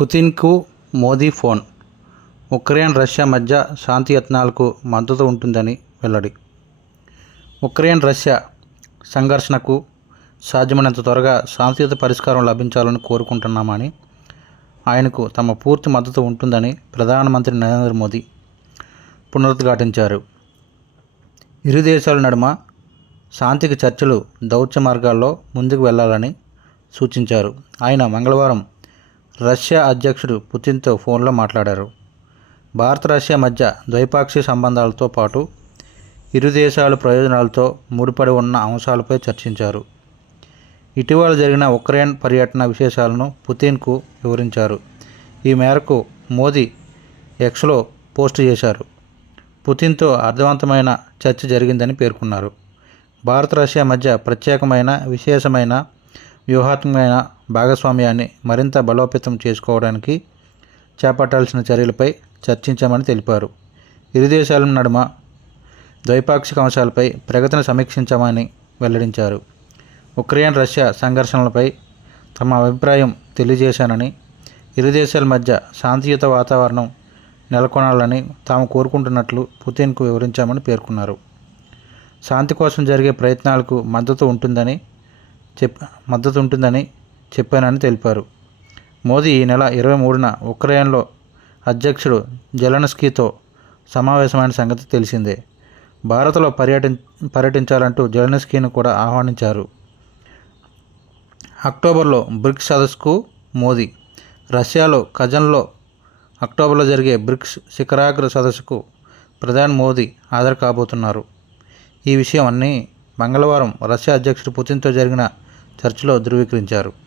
పుతిన్కు Modi phone. Ukraine Russia మధ్య శాంతి యత్నాలకు మద్దతు ఉంటుందని వెల్లడి. ఉక్రెయిన్ రష్యా సంఘర్షణకు సాధ్యమైనంత త్వరగా శాంతియుత పరిష్కారం లభించాలని కోరుకుంటున్నామని ఆయనకు తమ పూర్తి మద్దతు ఉంటుందని ప్రధానమంత్రి నరేంద్ర మోదీ పునరుద్ఘాటించారు. ఇరు దేశాల నడుమ శాంతికి చర్చలు దౌత్య మార్గాల్లో ముందుకు వెళ్ళాలని సూచించారు. ఆయన మంగళవారం రష్యా అధ్యక్షుడు పుతిన్తో ఫోన్లో మాట్లాడారు. భారత రష్యా మధ్య ద్వైపాక్షిక సంబంధాలతో పాటు ఇరు దేశాల ప్రయోజనాలతో ముడిపడి ఉన్న అంశాలపై చర్చించారు. ఇటీవల జరిగిన ఉక్రెయిన్ పర్యటన విశేషాలను పుతిన్కు వివరించారు. ఈ మేరకు మోదీ ఎక్స్లో పోస్ట్ చేశారు. పుతిన్తో అర్థవంతమైన చర్చ జరిగిందని పేర్కొన్నారు. భారత రష్యా మధ్య ప్రత్యేకమైన విశేషమైన వ్యూహాత్మకమైన భాగస్వామ్యాన్ని మరింత బలోపేతం చేసుకోవడానికి చేపట్టాల్సిన చర్యలపై చర్చించామని తెలిపారు. ఇరు దేశాల నడుమ ద్వైపాక్షిక అంశాలపై ప్రగతిని సమీక్షించామని వెల్లడించారు. ఉక్రెయిన్ రష్యా సంఘర్షణలపై తమ అభిప్రాయం తెలియజేశానని ఇరు దేశాల మధ్య శాంతియుత వాతావరణం నెలకొనాలని తాము కోరుకుంటున్నట్లు పుతిన్కు వివరించామని పేర్కొన్నారు. శాంతి కోసం జరిగే ప్రయత్నాలకు మద్దతు ఉంటుందని చెప్ మద్దతు ఉంటుందని చెప్పానని తెలిపారు. మోదీ ఈ నెల ఇరవై మూడున ఉక్రెయిన్లో అధ్యక్షుడు జెలెన్స్కీతో సమావేశమైన సంగతి తెలిసిందే. భారత్లో పర్యటి పర్యటించాలంటూ జెలెన్స్కీని కూడా ఆహ్వానించారు. అక్టోబర్లో బ్రిక్స్ సదస్సుకు మోదీ రష్యాలో కజన్లో అక్టోబర్లో జరిగే బ్రిక్స్ శిఖరాగ్ర సదస్సుకు ప్రధాని మోదీ హాజరు కాబోతున్నారు. ఈ విషయం అన్నీ మంగళవారం రష్యా అధ్యక్షుడు పుతిన్తో జరిగిన చర్చిలో ధృవీకరించారు.